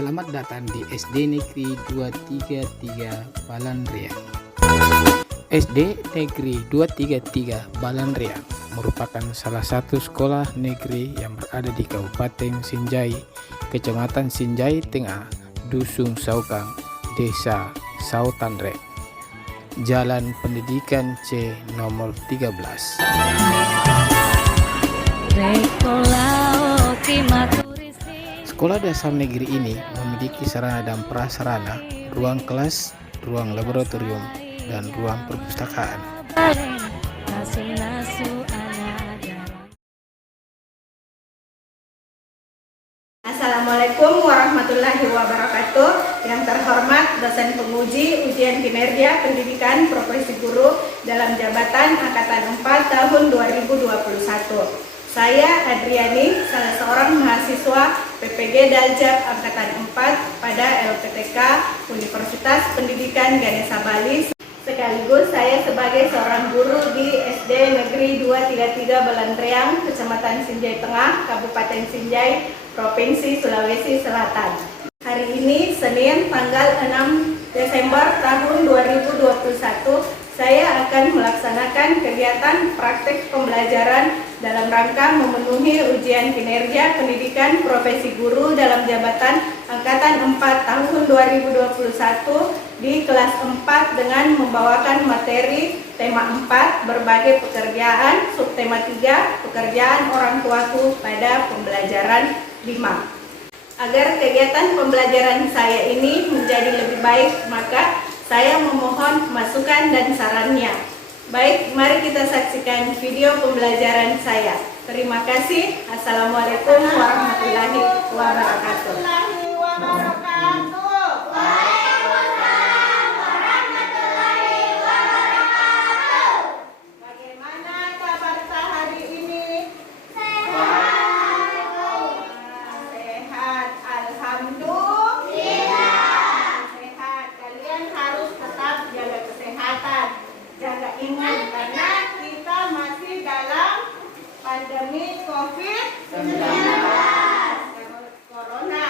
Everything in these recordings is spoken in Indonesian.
Selamat datang di SD Negeri 233 Balanriang. SD Negeri 233 Balanriang merupakan salah satu sekolah negeri yang berada di Kabupaten Sinjai, Kecamatan Sinjai Tengah, Dusun Saukang, Desa Sautanrek, Jalan Pendidikan C nomor 13. Sekolah dasar negeri ini memiliki sarana dan prasarana, ruang kelas, ruang laboratorium, dan ruang perpustakaan. Assalamualaikum warahmatullahi wabarakatuh. Yang terhormat dosen penguji ujian kinerja pendidikan profesi guru dalam jabatan Angkatan 4 tahun 2021. Saya Adriani, salah seorang mahasiswa PPG Daljak Angkatan 4 pada LPTK Universitas Pendidikan Ganesha Bali. Sekaligus saya sebagai seorang guru di SD Negeri 233 Balanriang, Kecamatan Sinjai Tengah, Kabupaten Sinjai, Provinsi Sulawesi Selatan. Hari ini Senin tanggal 6 Desember tahun 2021, saya akan melaksanakan kegiatan praktik pembelajaran dalam rangka memenuhi ujian kinerja pendidikan profesi guru dalam jabatan Angkatan 4 tahun 2021 di kelas 4 dengan membawakan materi tema 4 berbagai pekerjaan, subtema 3 pekerjaan orang tuaku pada pembelajaran 5. Agar kegiatan pembelajaran saya ini menjadi lebih baik, maka saya memohon masukan dan sarannya. Baik, mari kita saksikan video pembelajaran saya. Terima kasih. Assalamualaikum warahmatullahi wabarakatuh. Bagaimana kabar hari ini? Sehat, alhamdulillah. Sehat. Kalian harus tetap jaga kesehatan, jaga imun, karena kita masih dalam pandemi COVID-19 Corona.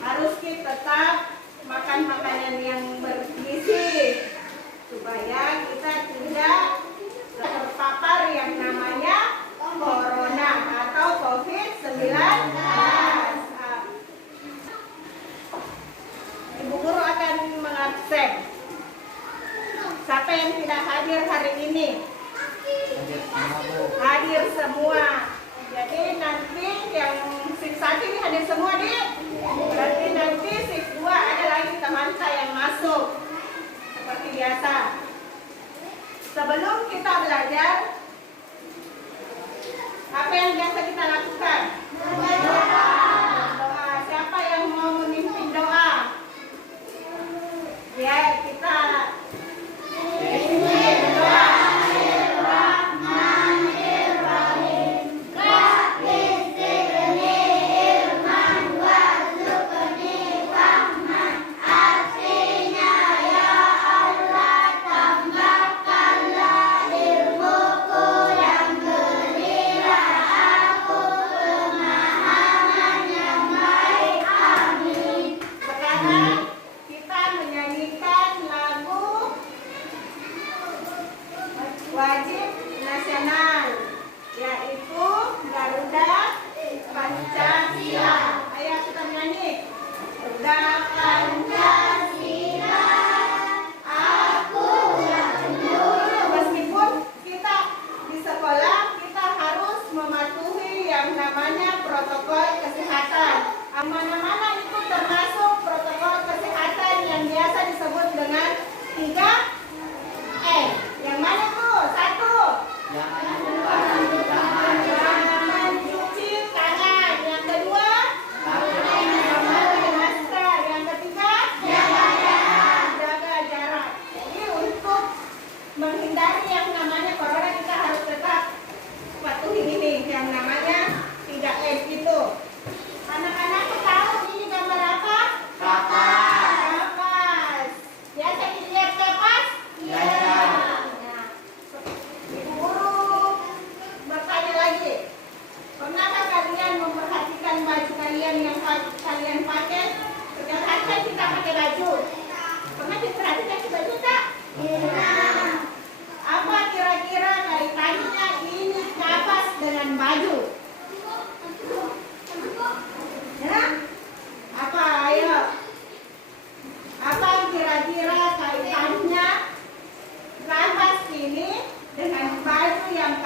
Harus kita tetap makan makanan yang bergizi supaya kita tidak terpapar yang namanya Corona atau COVID-19. Ibu guru akan mengabsen. Siapa yang tidak hadir hari ini? Hadir semua. Jadi nanti yang shift 1 ini hadir semua, Dik. Berarti nanti shift 2 ada lagi teman saya yang masuk. Seperti biasa. Sebelum kita belajar, apa yang biasa kita lakukan? Doa. Siapa yang mau memimpin doa? Ya, kita wajib nasional, yaitu Garuda Pancasila. Ayo kita menyanyi. Garuda Pancasila, aku yang dulu. Meskipun kita di sekolah, kita harus mematuhi yang namanya protokol kesehatan. Mana-mana itu termasuk protokol kesehatan yang biasa disebut dengan 3M. Yang mana tuh? 1.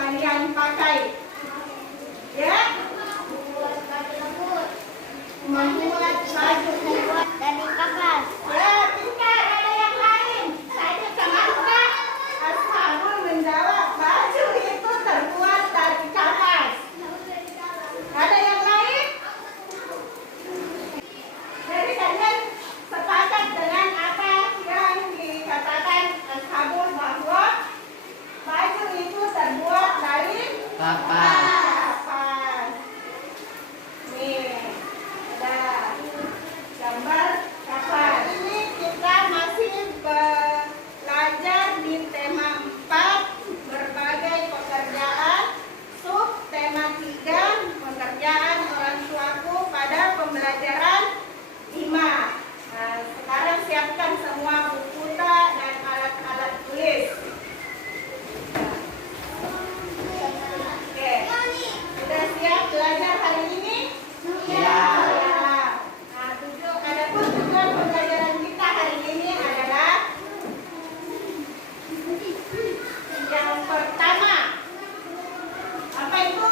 kalian pakai? Ya? Membuat baju Dari kapas. Ya, pintar. Ada yang lain? Saya sama enggak? Ashabul menjawab, baju itu terbuat dari kapas. Ada yang lain? Jadi kalian sepakat dengan apa yang dikatakan Ashabul bahwa baju itu terbuat dari kapas. Nih, ada gambar kapas. Ini kita masih belajar di tema 4 berbagai pekerjaan, sub tema 3 pekerjaan orang tuaku pada pembelajaran 5. Nah, sekarang siapkan semua buku dan alat-alat tulis. Oke, sudah siap belajar hari ini? Ya. Nah, tujuan pembelajaran kita hari ini adalah yang pertama. Apa itu?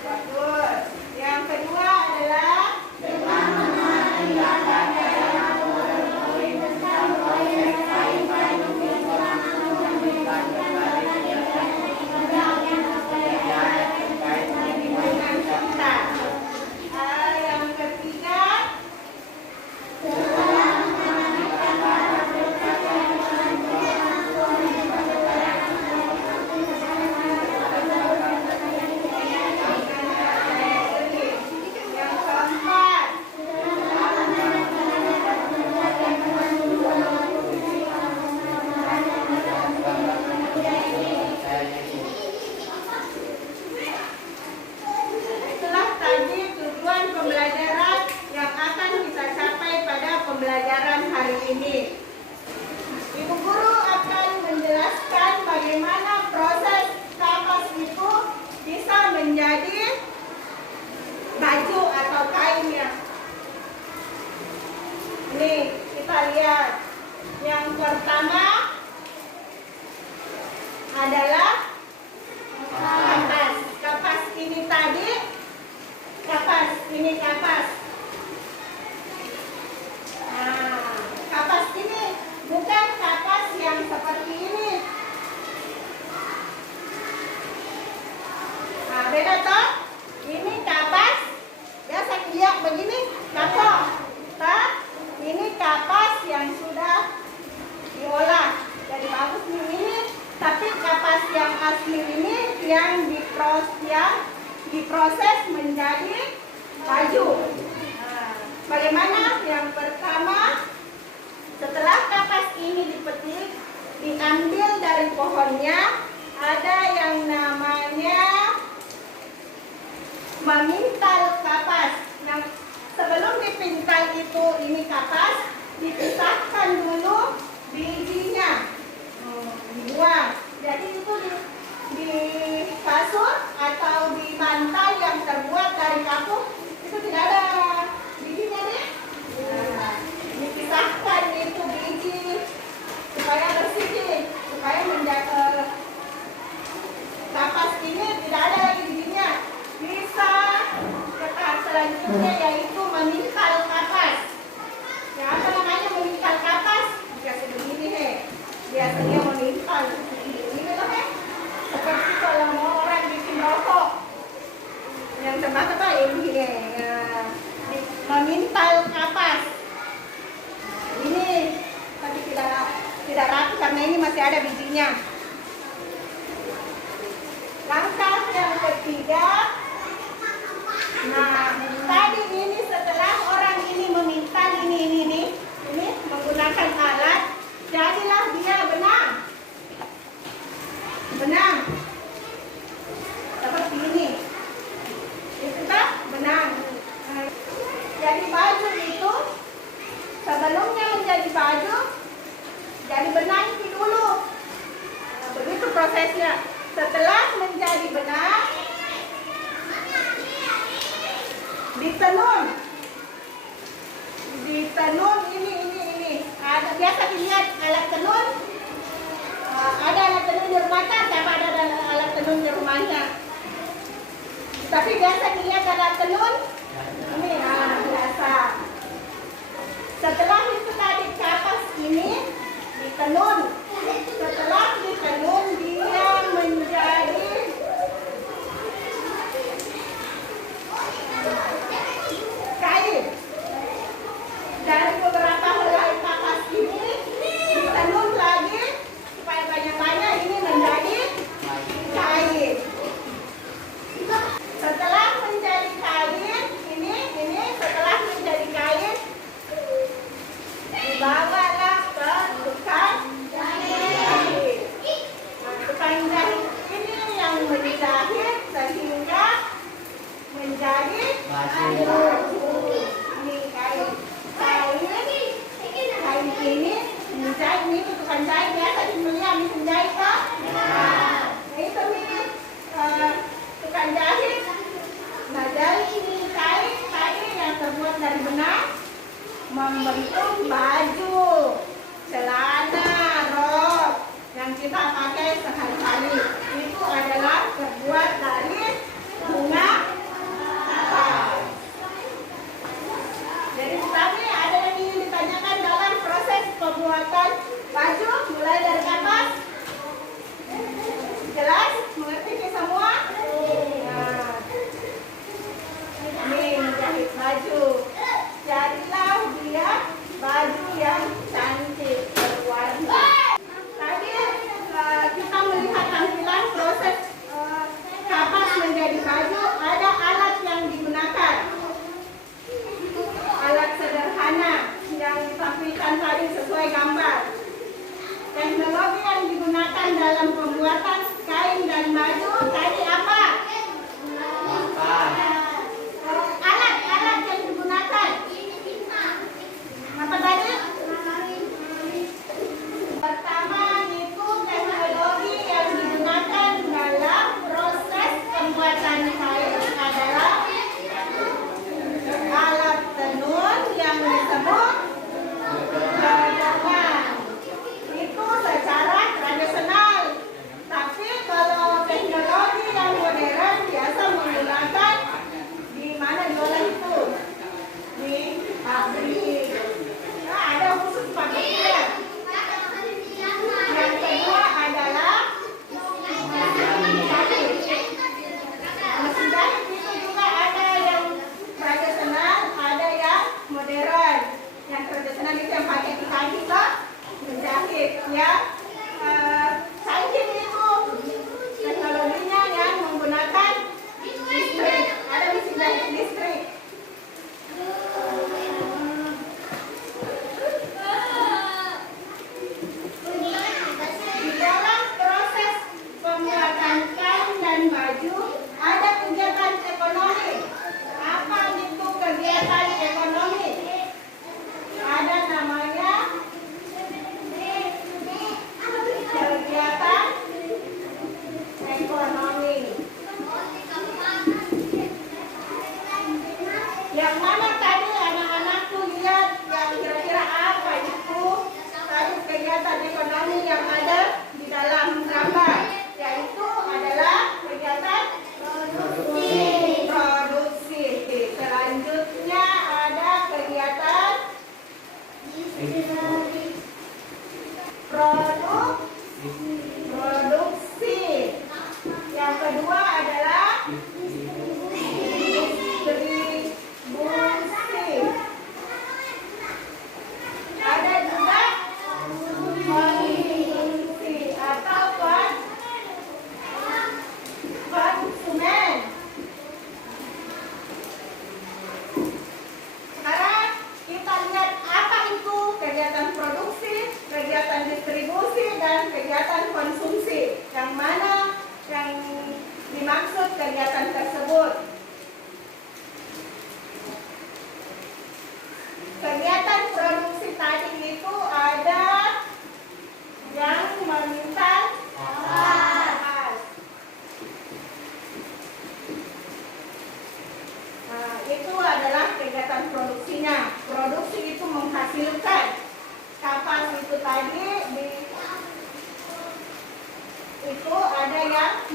Bagus. Yang kedua adalah yang ketiga yang keempat itulah tadi tujuan pembelajaran yang akan kita capai pada pembelajaran hari ini. Ibu guru akan menjelaskan bagaimana proses kapas itu bisa menjadi baju atau kainnya. Ini kita lihat. Yang pertama adalah kapas. Kapas ini tadi kapas, ini kapas. Nah, kapas ini bukan kapas yang seperti ini. Nah, beda toh? Ini kapas, ya saya lihat begini, kapok. Toh? Ini kapas yang sudah diolah, jadi bagus nih ini. Tapi kapas yang asli ini yang diproses menjadi baju. Nah, bagaimana? Yang pertama, setelah kapas ini dipetik, diambil dari pohonnya, ada yang namanya memintal kapas. Yang sebelum dipintal itu ini kapas, dipisahkan dulu bijinya, dibuang. Jadi itu di kasur atau di bantal yang terbuat dari kapuk itu tidak ada bijinya nih. Nah, dipisahkan itu biji supaya bersih nih, supaya menjaga kapas ini tidak ada lagi bijinya. Bisa ke tahap selanjutnya yaitu memintal kapas. Ya, apa namanya memintal kapas? Biasa begini nih. Biasanya memintal ini loh nih. Seperti kalau mau orang bikin rokok yang tebak-tebak ini nih. Memintal kapas. Nah, ini tapi tidak rapi karena ini masih ada bijinya. Langkah yang ketiga. Nah, tadi ini setelah orang ini memintal ini menggunakan alat, jadilah dia benang. Benang. Seperti ini. Itu kan benang. Nah, jadi baju itu sebelumnya menjadi baju, jadi benang dulu. Nah, begitu prosesnya. Setelah menjadi benang, ditenun. Ditenun ini. Ada biasa dilihat alat tenun. Ada alat tenun di rumah kan? Siapa ada alat tenun di rumahnya? Tapi biasa dilihat alat tenun. Ini biasa. Setelah itu tadi kapas ini ditenun. Setelah ditenun dia menjadi kain. Dari beberapa helai kapas ini ditenun lagi supaya banyak-banyak ini menjadi kain. Setelah menjadi kain, ini setelah menjadi kain dibawalah ke tukang jahit. Tukang jahit ini yang menjahit sehingga menjadi ini kain. Kain ini menjahit, ini tukang jahit biasa dibeli mesin jahit kan? Nah, itu nih tukang jahit. Nah, dari ini kain yang terbuat dari benang membentuk baju, celana, rok yang kita pakai sehari-hari. Itu adalah terbuat dari bunga kapas. Jadi tadi ada yang ingin ditanyakan dalam proses pembuatan baju mulai dari kapas. Jelas? Mengerti ini semua? Nah, ini menjahit baju. Jadilah dia baju yang cantik berwarna. Tadi kita melihat tampilan proses kapas menjadi baju. Ada alat yang digunakan. Alat sederhana yang ditampilkan tadi sesuai gambar. Teknologi yang digunakan dalam pembuatan kain dan baju tadi apa? Alat yang digunakan. Apa tadi? Pertama itu teknologi yang digunakan dalam proses pembuatan kain adalah alat tenun yang disebut batangan. Itu secara tradisional. Tapi kalau teknologi yang modern biasa menggunakan di mana diolah itu? Di pabrik. Nah, ada khusus pabriknya. Yang kedua adalah mesin jahit. Mesin jahit itu juga ada yang tradisional, ada yang modern. Yang tradisional itu yang pakai di kaki ke menjahit, ya. Canggih itu teknologinya yang menggunakan listrik. Ada mesin jahit listrik. Di dalam proses pembuatan kain dan baju ada kegiatan ekonomi. Apa itu kegiatan ekonomi? Ada namanya kegiatan ekonomi. Yang mana tadi anak-anak tuh lihat yang kira-kira apa itu? Tadi kegiatan ekonomi yang ada di dalam gambar, yaitu adalah kegiatan produksi. Selanjutnya ada kegiatan produksi. Yang kedua adalah distribusi. Ada juga konsumsi atau konsumen. Sekarang kita lihat apa itu kegiatan produksi, kegiatan distribusi, dan kegiatan konsumsi. Yang mana yang dimaksud kegiatan tersebut? Kegiatan produksi tadi itu ada yang meminta kapas.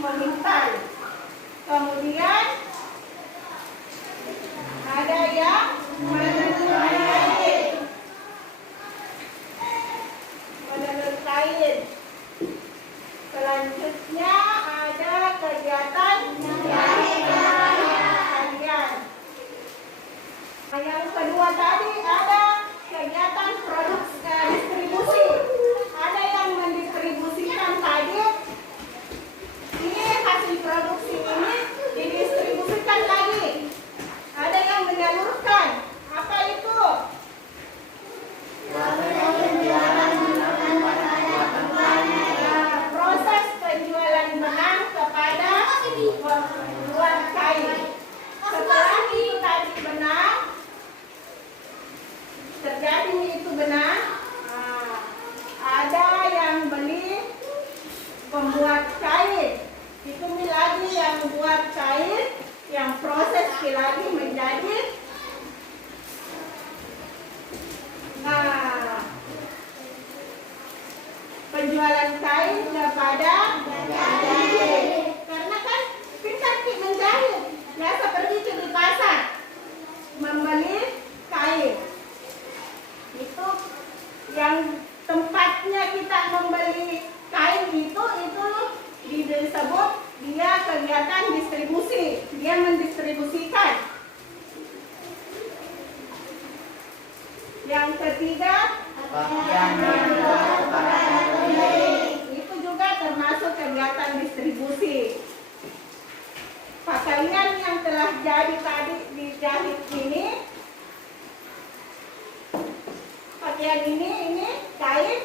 mengintai. Kemudian ada yang menenun kain. Selanjutnya ada kegiatan harian. Yang kedua tadi ada kegiatan distribusi. Ada yang mendistribusikan tadi. Ini hasil produksi ini didistribusikan lagi. Ada yang menyalurkan. Apa itu? Proses penjualan benang kepada pembuat kain. Setelah itu tadi benang terjadi itu benang, ada yang beli pembuat kain. Itu lagi yang buat kain, yang proses lagi menjadi penjualan kain kepada penjahit. Karena kan pintar menjahit, biasa pergi ke di pasar membeli kain. Itu yang tempatnya kita membeli kain itu disebut dia kegiatan distribusi. Dia mendistribusikan. Yang ketiga, itu juga termasuk kegiatan distribusi. Pakaian yang telah jadi tadi dijahit ini, pakaian ini kain.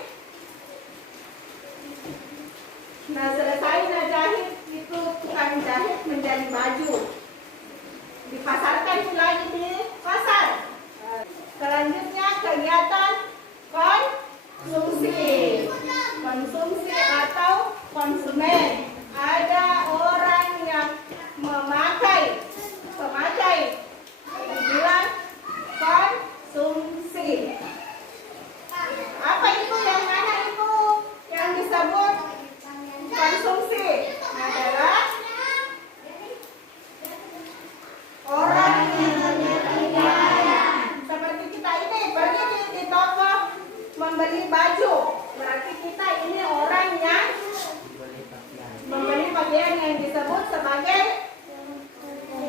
Nah, selesai jahit itu tukang jahit menjadi baju. Dipasarkan lagi di pasar. Selanjutnya kegiatan konsumsi. Konsumsi atau konsumen. Ada orang yang pemakai. Dibilang konsumsi. Apa itu yang mana itu? Yang disebut konsumsi adalah orang yang seperti kita ini pergi di toko membeli baju. Berarti kita ini orang yang membeli pakaian yang disebut sebagai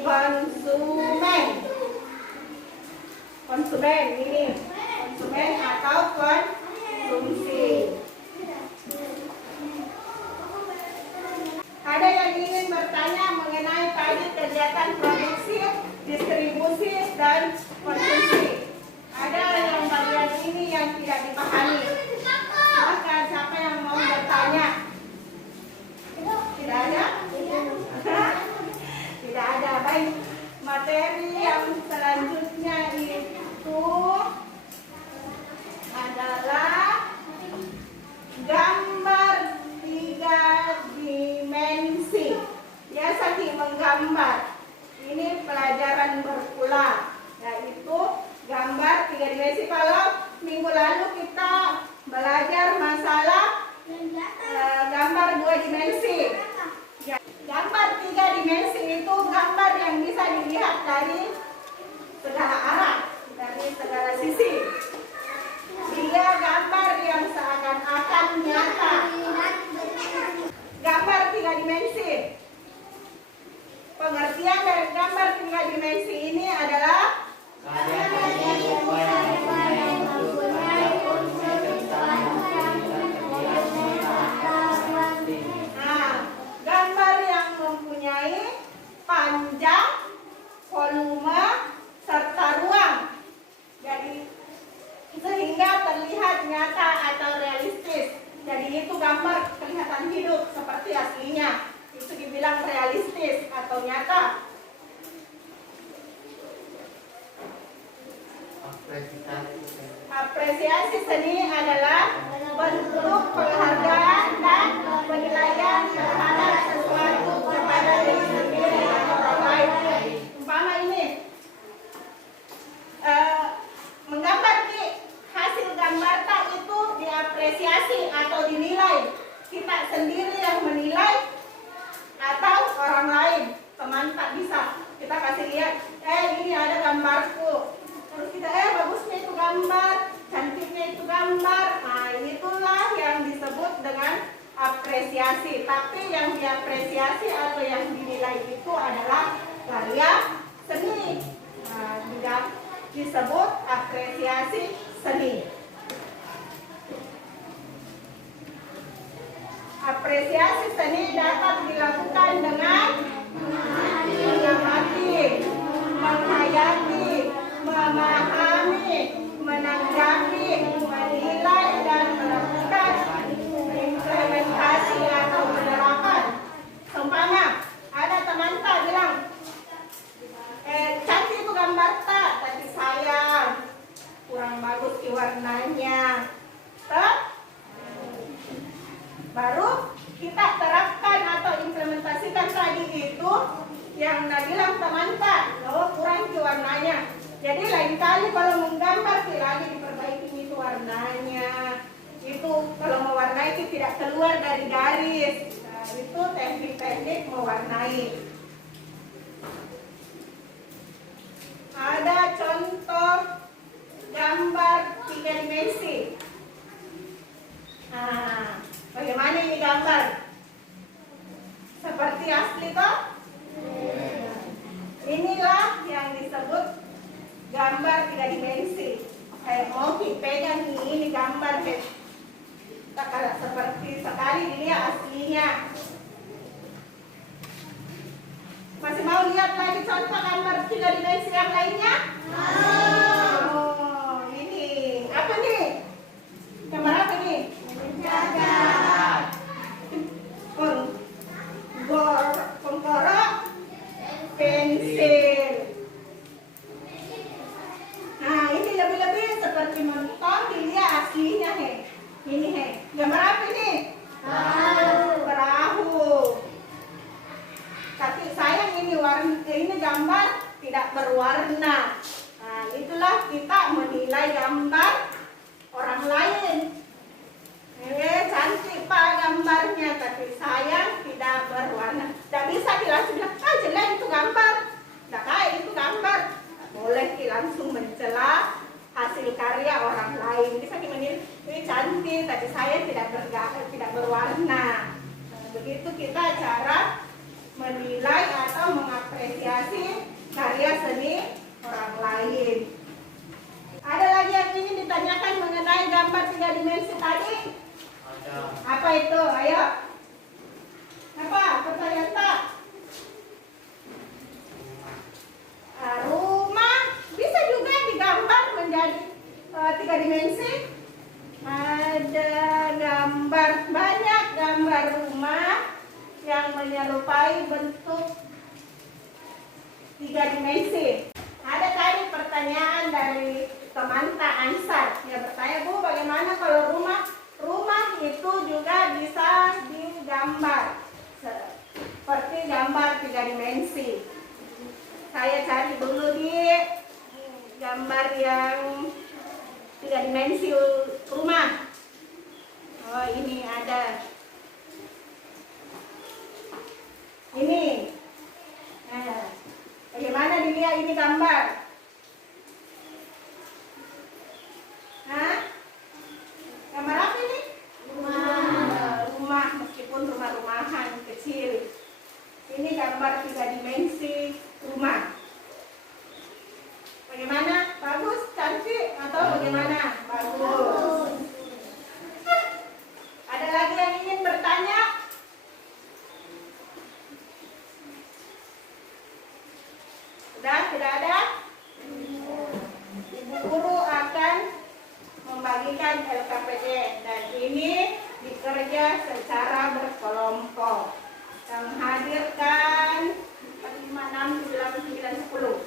konsumen. Konsumen ini, konsumen atau konsumsi. Ada yang ingin bertanya mengenai tadi kegiatan produksi, distribusi, dan konsumsi. Ada yang bagian ini yang tidak dipahami. Silakan, siapa yang mau bertanya? Tidak ada? Tidak ada. Baik, materi yang selanjutnya itu adalah gambar 3 dimensi. Ya, saking menggambar. Ini pelajaran berulang, yaitu gambar 3 dimensi. Kalau minggu lalu kita belajar masalah gambar 2 dimensi. Gambar 3 dimensi itu gambar yang bisa dilihat dari segala arah, dari segala sisi. Dia gambar yang seakan-akan nyata. Gambar 3 dimensi. Pengertian dari gambar 3 dimensi ini adalah gambar yang mempunyai panjang, volume, serta ruang. Jadi sehingga terlihat nyata atau realistis. Jadi itu gambar kelihatan hidup seperti aslinya. Itu dibilang realistis atau nyata. Apresiasi seni adalah bentuk penghargaan dan penilaian terhadap sesuatu kepada diri sendiri atau orang lain. Umpama ini menggambar hasil gambar itu diapresiasi atau dinilai. Kita sendiri yang menilai nilai itu adalah karya seni. Nah, disebut apresiasi seni. Apresiasi seni dapat dilakukan dengan mengamati, menghayati, memahami, menanggapi, menilai, dan melakukan implementasi atau penerapan. Seumpama ada teman tak bilang, cantik itu gambar tak, tapi sayang kurang bagus di warnanya. Baru kita terapkan atau implementasikan tadi itu yang bilang teman tak, kurang di warnanya. Jadi lain kali kalau menggambar lagi diperbaiki itu warnanya. Itu kalau mewarnai itu tidak keluar dari garis. Nah, itu teknik-teknik mewarnai. Ada contoh gambar 3 dimensi. Nah, bagaimana ini gambar? Seperti asli toh? Inilah yang disebut gambar 3 dimensi. Pegang ini gambar seperti sekali dilihat aslinya. Masih mau lihat lagi contoh gambar 3 dimensi yang lainnya? Oh, ini apa nih? Gambar apa nih? Pengkorok pensil. Nah, ini lebih-lebih seperti menonton dilihat aslinya Ini gambar apa ini? Perahu. Tapi sayang ini gambar tidak berwarna. Nah, itulah kita menilai gambar orang lain. Cantik pak gambarnya, tapi sayang tidak berwarna. Tidak bisa langsung bilang, jelek itu gambar, tidak kayak itu gambar. Boleh langsung mencela hasil karya orang lain. Bisa menilai ini cantik, tapi sayang tidak berwarna. Nah, begitu kita cara menilai atau mengapresiasi karya seni orang lain. Ada lagi yang ingin ditanyakan mengenai gambar 3 dimensi tadi? Apa itu? Ayo. Apa? Pertanyaan tak? Rumah bisa juga digambar menjadi 3 dimensi. Ada banyak gambar rumah yang menyerupai bentuk 3 dimensi. Ada tadi pertanyaan dari teman Tak Ansar. Dia bertanya, Bu, bagaimana kalau rumah itu juga bisa digambar seperti gambar 3 dimensi. Saya cari dulu di gambar yang 3 dimensi rumah. Oh, ini ada. Ini. Nah, bagaimana dilihat ini gambar? Hah? Gambar apa ini? Rumah, meskipun rumah-rumahan kecil. Ini gambar 3 dimensi rumah. Bagaimana? Bagus, cantik, atau bagaimana? Bagus. Ada lagi yang ingin bertanya? Sudah, tidak ada? Ibu guru akan membagikan LKPD dan ini bekerja secara berkelompok. Yang menghadirkan 4, 5, 6, 7, 8, 9, 10.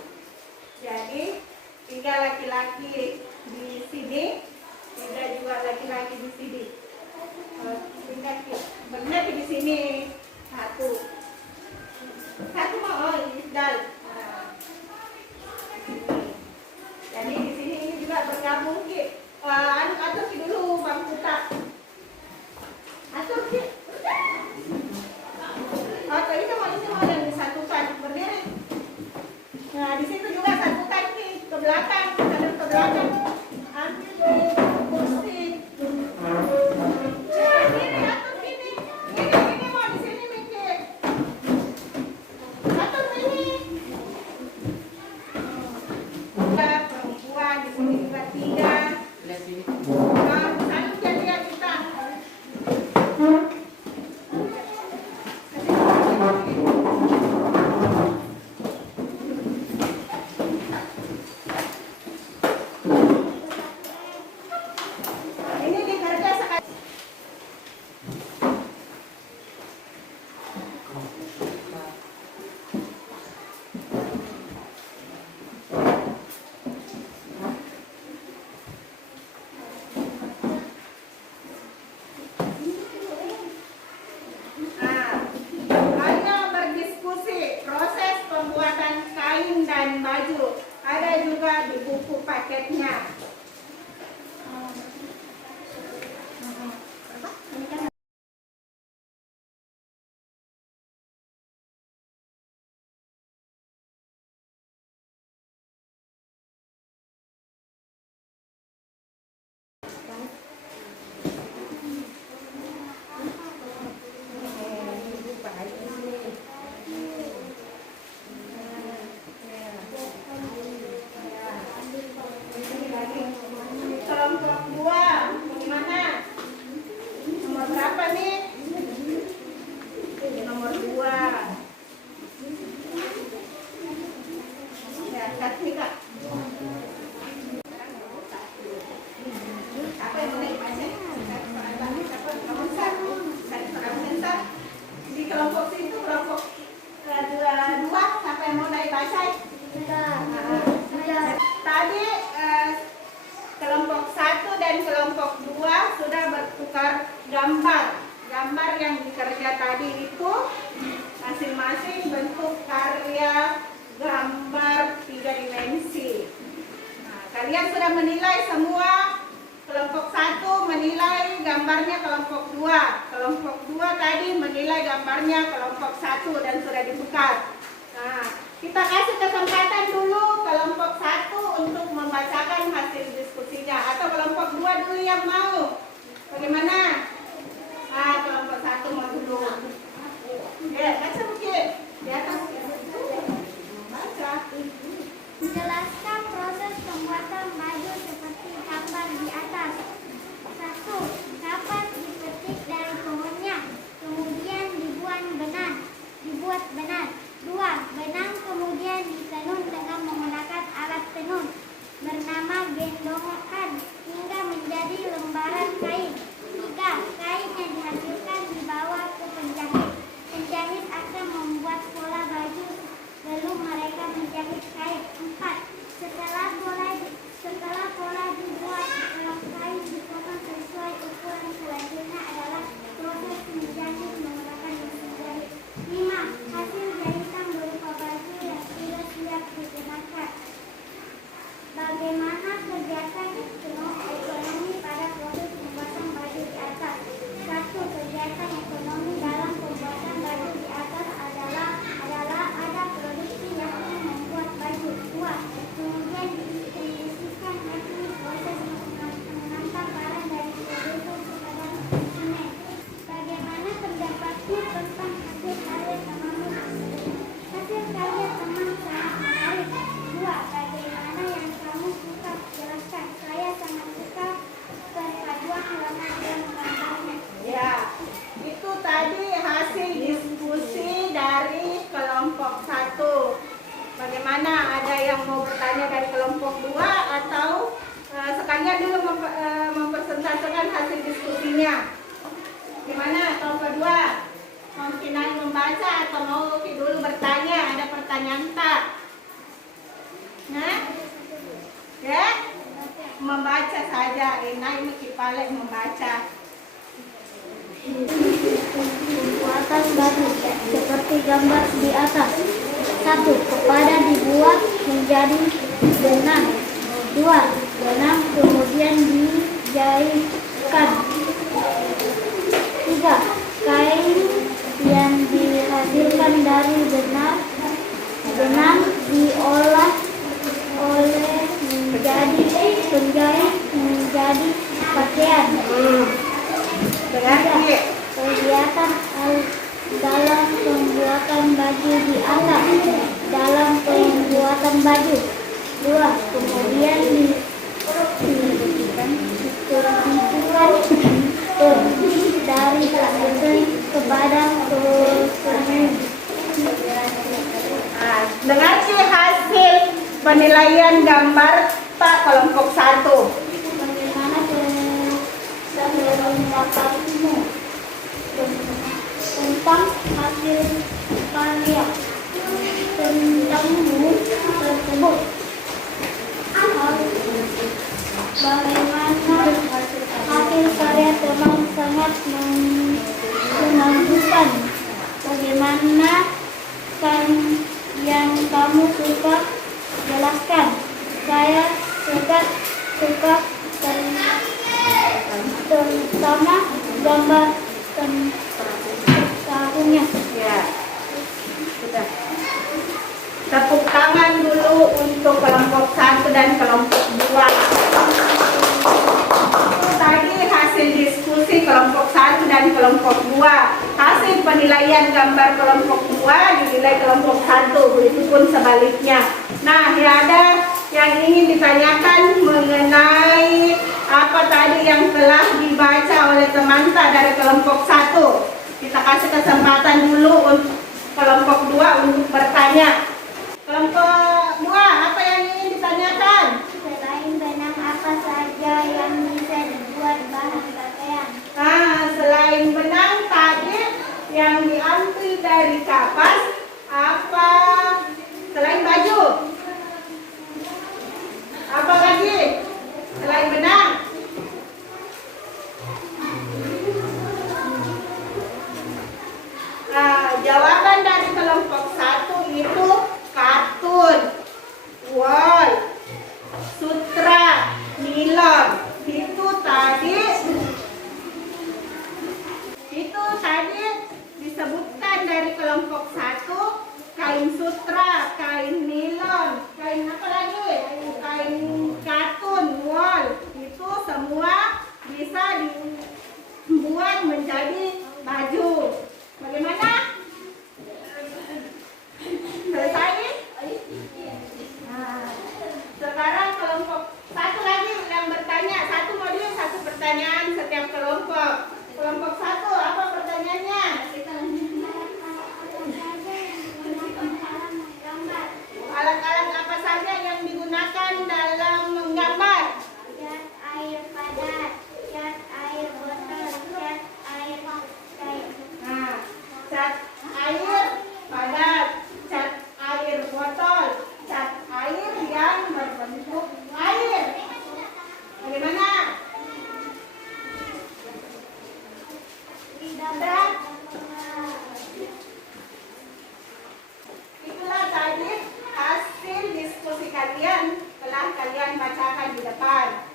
Jadi 3 laki-laki di sini, 3 juga laki-laki di sini. 3 di sini, 1 mau Isdal. Jadi di sini ini juga bergabung Ki. Atur Ki dulu Bang Putra. Atur Ki. Tadi sama di sini mau yang disatukan berdiri. Nah di situ juga satukan Ki ke belakang, ke belakang. Ambil dari kursi. Ini atur gini. Ini mau di sini Miki. bahan baju. Ada juga di buku paketnya. Kelompok 2, bagaimana? Nomor berapa nih? Nomor 2. Ya, kasih Kak. Apa yang mulai baca? Di kelompok situ, kelompok 2, siapa yang mau naik baca? Tadi kelompok 1 dan kelompok 2 sudah bertukar gambar. Gambar yang dikerja tadi itu masing-masing bentuk karya gambar 3 dimensi. Nah, kalian sudah menilai semua. Kelompok 1 menilai gambarnya kelompok 2. Kelompok 2 tadi menilai gambarnya kelompok 1 dan sudah ditukar. Nah, kita kasih kesempatan dulu kelompok 1 untuk membacakan hasil diskusinya. Atau kelompok 2 dulu yang mau. Bagaimana? Kelompok 1 mau dulu. Ya, baca mungkin. Di atas. Baca. Menjelaskan proses pembuatan baju seperti gambar di atas. 1. Kapas dipetik dari pohonnya, kemudian dibuat benang. 2. Benang kemudian ditenun dengan menggunakan alat tenun bernama gendongan hingga menjadi lembaran kain. 3. Kain yang dihasilkan dibawa ke penjahit. Penjahit akan membuat pola baju, lalu mereka menjahit kain. 4. Setelah pola dibuat, kain dipotong sesuai ukuran. Selanjutnya adalah proses menjahit menggunakan mesin jahit. 5. Hasil jahitan berupa baju yang sudah siap digunakan. Bagaimana kegiatan ekonomi pada proses pembuatan baju di atas? 1. Kegiatan ekonomi dalam pembuatan baju di atas adalah ada produksi yang membuat baju. 2. Kemudian didistribusikan hasil proses mengantar barang dari produsen kepada konsumen. Bagaimana pendapatmu tentang hasil karya temanmu? Hasil karya teman sangat menarik. 2. Bagaimana yang kamu suka? Jelaskan. Saya sangat suka perpaduan warna dan gambarnya. Ya, itu tadi hasil diskusi dari kelompok 1. Bagaimana, ada yang mau bertanya dari kelompok 2 atau sekalian dulu mempresentasikan hasil diskusinya? Gimana kelompok 2? Mau Kinai membaca atau mau Luki dulu bertanya? Ada pertanyaan tak? Nah? Ya? Membaca saja. Inai Kipalek membaca. Pembuatan baju seperti gambar di atas. 1. Kepada dibuat menjadi benang. 2. Benang kemudian dijahitkan. 3. Kain yang dihasilkan dari benang diolah oleh penjahit menjadi pakaian. Berarti Kegiatan dalam pembuatan baju di atas. Dalam pembuatan baju. 2. Kemudian distribusikan dari produsen kepada konsumen. dengan hasil penilaian gambar Pak kelompok 1. Bagaimana pendapatmu tentang hasil karya tersebut? Bagaimana hasil karya teman sangat menakjubkan? Bagaimana kan yang kamu suka? menjelaskan. Saya juga suka terutama gambar tahunnya. Ya, sudah. Tepuk tangan dulu untuk kelompok 1 dan kelompok 2. Itu tadi hasil diskusi kelompok 1 dan kelompok 2. Hasil penilaian gambar kelompok 2 dinilai kelompok 1, begitupun sebaliknya. Nah, ada yang ingin ditanyakan mengenai apa tadi yang telah dibaca oleh teman-teman dari kelompok 1. Kita kasih kesempatan dulu untuk kelompok 2 untuk bertanya. Kelompok 2, apa yang ingin ditanyakan? Selain benang apa saja yang bisa dibuat bahan pakaian? Nah, selain benang tadi yang diambil dari kapas, apa selain baju? Apa lagi? Selain benang? Nah, jawaban dari kelompok 1 itu katun, wol, sutra, nilon. Itu tadi disebutkan dari kelompok 1, kain sutra, kain nilon, kain apa lagi? Kain katun, wol. Itu semua bisa dibuat menjadi baju. Bagaimana? Selesai? Nah, sekarang kelompok 1 lagi yang bertanya. 1 modul 1 pertanyaan setiap kelompok. Kelompok 1, apa pertanyaannya? Alat-alat apa saja yang digunakan dalam menggambar? Cat air padat, cat air botol, cat air cair. Nah, cat air padat, cat air botol, cat air yang berbentuk air. Bagaimana? Sudah? Itulah tadi hasil diskusi kalian telah kalian bacakan di depan.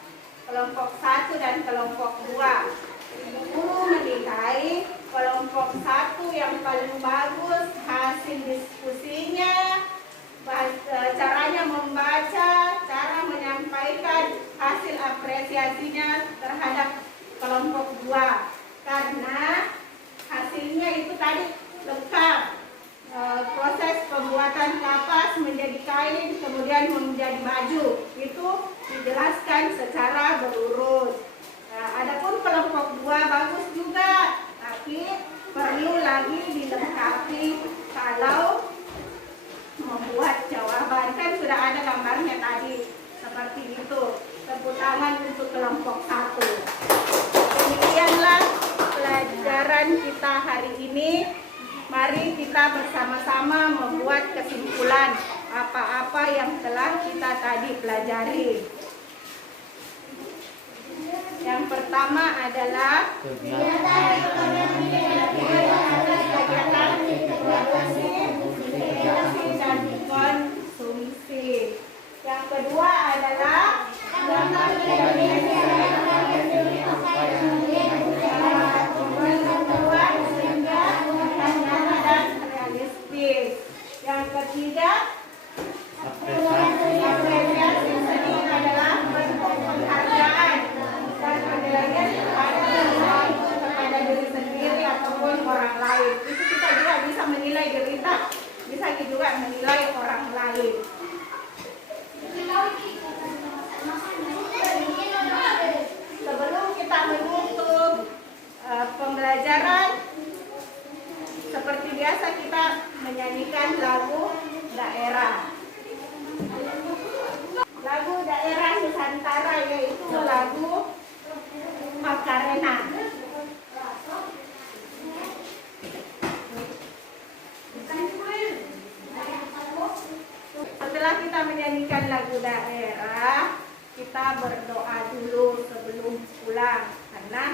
Kelompok 1 dan kelompok 2. Ibu guru menilai kelompok 1 yang paling bagus hasil diskusinya, caranya membaca, cara menyampaikan hasil apresiasinya terhadap kelompok 2. Karena hasilnya itu tadi lengkap. Proses pembuatan kapas menjadi kain kemudian menjadi baju itu dijelaskan secara berurut. Nah, adapun kelompok 2 bagus juga, tapi perlu lagi dilengkapi kalau membuat jawaban. Kan sudah ada gambarnya tadi seperti itu. Tepuk tangan untuk kelompok 1. Demikianlah pelajaran kita hari ini. Mari kita bersama-sama membuat kesimpulan apa-apa yang telah kita tadi pelajari. Yang pertama adalah kegiatan produksi, dan konsumsi. Yang kedua adalah yang ketiga, apresiasi seni adalah bentuk penghargaan dan penilaian kepada diri sendiri ataupun orang lain. Itu kita juga bisa menilai diri kita, bisa juga menilai orang lain. Sebelum kita menutup pembelajaran, seperti biasa kita menyanyikan lagu daerah. Lagu daerah Nusantara yaitu lagu Macarena. Setelah kita menyanyikan lagu daerah, kita berdoa dulu sebelum pulang karena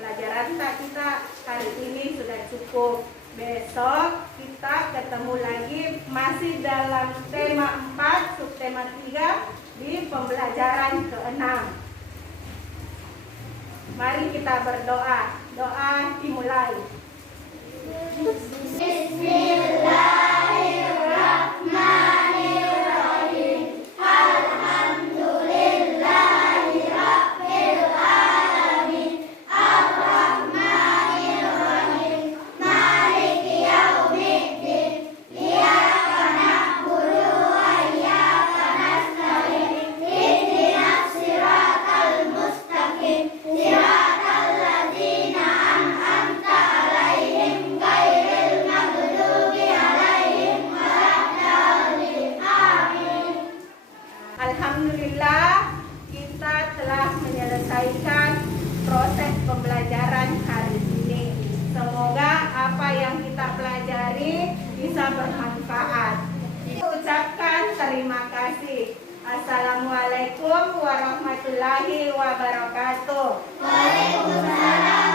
pelajaran kita hari ini sudah cukup. Besok kita ketemu lagi masih dalam tema 4, subtema 3 di pembelajaran ke-6. Mari kita berdoa. Doa dimulai. Bismillahirrahmanirrahim. Alhamdulillahirabbil alamin. Arrahmanirrahim. Maliki yaumiddin. Iyyaka na'budu wa iyyaka nasta'in. Ihdinas siratal mustaqim. Siratal ladzina an'amta 'alaihim ghairil maghdubi 'alaihim waladdallin. Amin. Alhamdulillah, kita telah menyelesaikan proses pembelajaran hari ini. Semoga apa yang kita pelajari bisa bermanfaat. Kita ucapkan terima kasih. Assalamualaikum warahmatullahi wabarakatuh. Waalaikumsalam